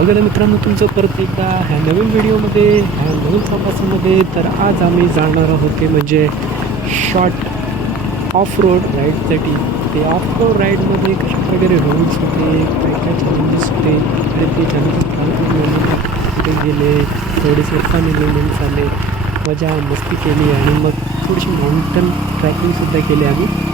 स्वागत आहे मित्रांनो तुमचं परत एकदा ह्या नवीन व्हिडिओमध्ये, ह्या नवीन प्रवासामध्ये. तर आज आम्ही जाणार आहोत ते म्हणजे शॉर्ट ऑफ रोड राईडसाठी. ते ऑफ रोड राईडमध्ये कशाप्रकारे रोड्स होते, काय काय चॅलेंजेस होते आणि ते चॅलेंजेस कुठे गेले, थोडेसे फन एलिमेंट्स आले, मजा मस्ती केली आणि मग थोडीशी माउंटन ट्रॅकिंगसुद्धा केली आम्ही.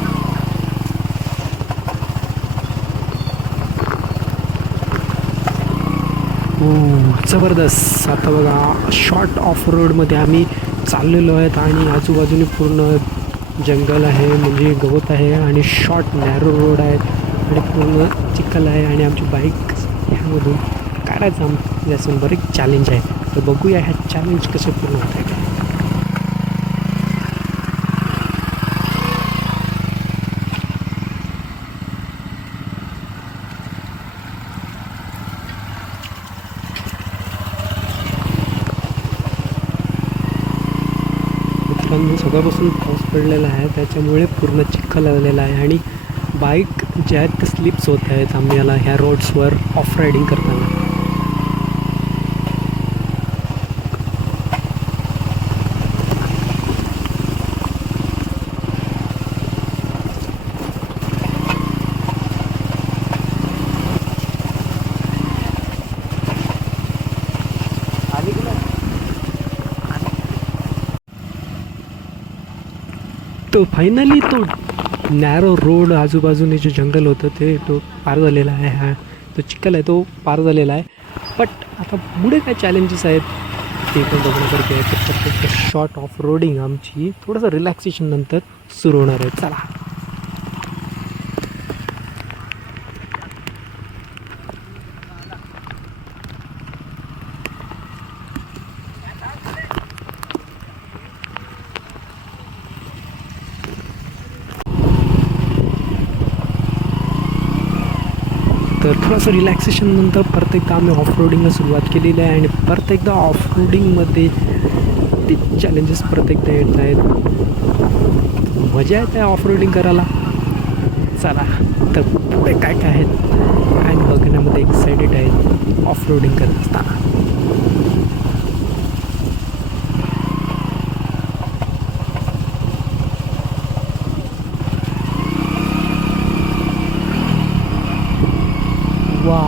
जबरदस्त. आता बघा शॉर्ट ऑफ रोडमध्ये आम्ही चाललेलो आहेत आणि आजूबाजूने पूर्ण जंगल आहे, म्हणजे गवत आहे आणि शॉर्ट नॅरो रोड आहे आणि पूर्ण चिखल आहे आणि आमची बाईक ह्यामधून काढायचं आमच्यासमोर बरेच चॅलेंज आहे. तर बघूया ह्या चॅलेंज कसे पूर्ण होत आहे. सकाळपासून पाऊस पडलेला आहे, त्याच्यामुळे पूर्ण चिखल लागलेला आहे आणि बाईक ज्या आहेत ते स्लिप्स होत आहेत आम्हाला ह्या रोड्सवर ऑफ रायडिंग करताना. तो फायनली तो नॅरो रोड आजूबाजूने जे जंगल होतं ते तो पार झालेला आहे. हा तो चिखल आहे तो पार झालेला आहे. बट आता पुढे काय चॅलेंजेस आहेत ते पण बघण्यासारखे आहे. तर प्रत्येक शॉर्ट ऑफ रोडिंग आमची थोडंसं रिलॅक्सेशन नंतर सुरू होणार आहे. चला. तर थोडंसं रिलॅक्सेशन नंतर परत एकदा आम्ही ऑफ रोडिंगला सुरुवात केलेली आहे आणि परत एकदा ऑफ रोडिंगमध्ये ते चॅलेंजेस परत एकदा येत आहेत. मजा येत आहे ऑफ रोडिंग करायला. चला तर पुढे काय काय आहेत आणि बघण्यामध्ये एक्सायटेड आहेत ऑफ रोडिंग करत असताना. वा,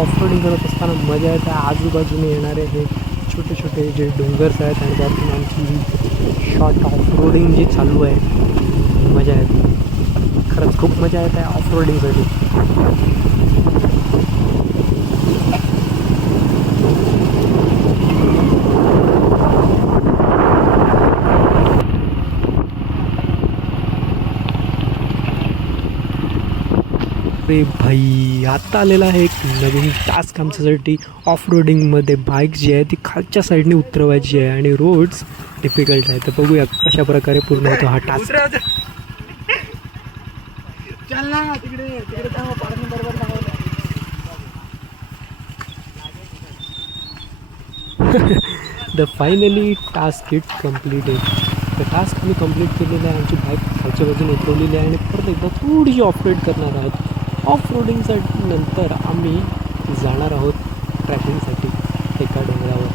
ऑफ रोडिंग करत असताना मजा येते. आजूबाजूने येणारे हे छोटे छोटे जे डोंगर्स आहेत आणि त्यातून आमची शॉर्ट ऑफ रोडिंग जी चालू आहे मजा येते. खरंच खूप मजा येते ऑफ रोडिंगसाठी. अरे भाई, आत्ता आलेला आहे एक नवीन टास्क आमच्यासाठी. ऑफ रोडिंगमध्ये बाईक जी आहे ती खालच्या साईडने उतरवायची आहे आणि रोड्स डिफिकल्ट आहे. तर बघूया कशा प्रकारे पूर्ण होतो हा task. The finally task it completed. तर टास्क आम्ही कंप्लीट केलेलं आहे. आमची बाईक खालच्या बाजूने उतरवलेली आहे आणि परत एकदा थोडीशी ऑफ रोड करणार आहोत. ऑफ रोडिंगसाठी नंतर आम्ही जाणार आहोत ट्रॅकिंगसाठी एका डोंगरावर.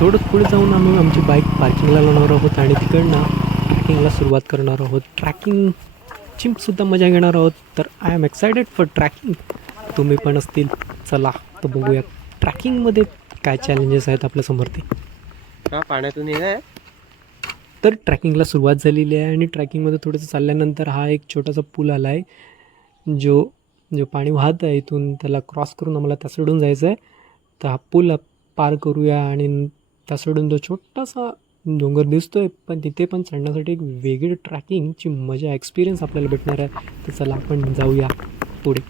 थोडंच पुढे जाऊन आम्ही आमची बाईक पार्किंगला लावणार आहोत आणि तिकडनं ट्रॅकिंगला सुरुवात करणार आहोत. ट्रॅकिंगची सुद्धा मजा घेणार आहोत. तर I am excited for trekking. तुम्ही पण असतील. चला तर बघूया ट्रॅकिंगमध्ये काय चॅलेंजेस आहेत आपल्यासमोर ते. का पाण्यातून येणार. तर ट्रॅकिंगला सुरुवात झालेली आहे आणि ट्रॅकिंगमध्ये थोडंसं चालल्यानंतर हा एक छोटासा पूल आला आहे जो पाणी वाहत आहे इथून, त्याला क्रॉस करून आम्हाला त्या सोडून जायचं आहे. तर हा पूल पार करूया आणि त्या सोडून जो छोटासा डोंगर दिसतो आहे पण तिथे पण चढण्यासाठी एक वेगळी ट्रॅकिंगची मजा एक्सपिरियन्स आपल्याला भेटणार आहे. तर चला आपण जाऊया पुढे.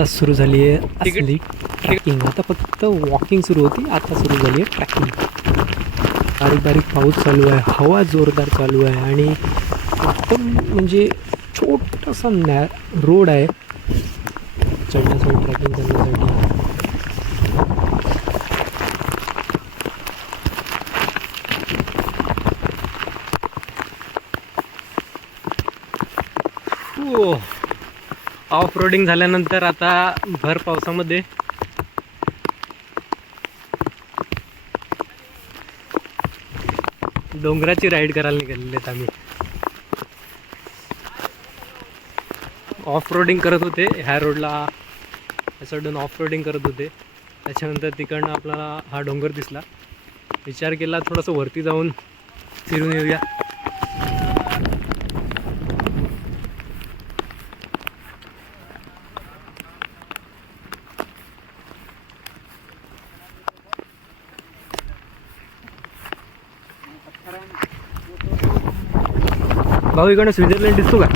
आता सुरू झाली आहे असली ट्रॅकिंग. आता फक्त वॉकिंग सुरू होती, आता सुरू झाली आहे ट्रॅकिंग. बारीक बारीक पाऊस चालू आहे, हवा जोरदार चालू आहे आणि एकदम म्हणजे छोटासा रोड आहे चढण्यासाठी, ट्रॅकिंग करण्यासाठी. ऑफ रोडिंग झाल्यानंतर आता भर पावसामध्ये डोंगराची राईड करायला निघालेले आहेत आम्ही. ऑफ रोडिंग करत होते ह्या रोडला, साईडून ऑफ रोडिंग करत होते. त्याच्यानंतर तिकडनं आपल्याला हा डोंगर दिसला. विचार केला थोडंसं वरती जाऊन फिरून येऊया. भाऊ इकडे स्वित्झर्लंड दिसतो का?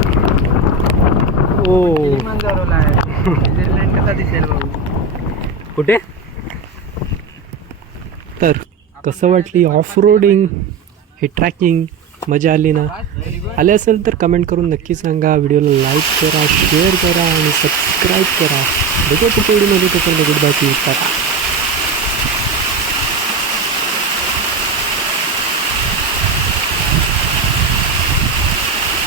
ओ स्वित्झर्लंड कसा दिसेल भाऊ? कुठे? तर कसं वाटली ऑफ रोडिंग, हे ट्रॅकिंग? मजा आली ना? आले असेल तर कमेंट करून नक्की सांगा. व्हिडिओला लाईक करा, शेअर करा आणि सबस्क्राईब करा. भेटू पुढच्या व्हिडिओमध्ये. तोपर्यंत गुड बाय, करा.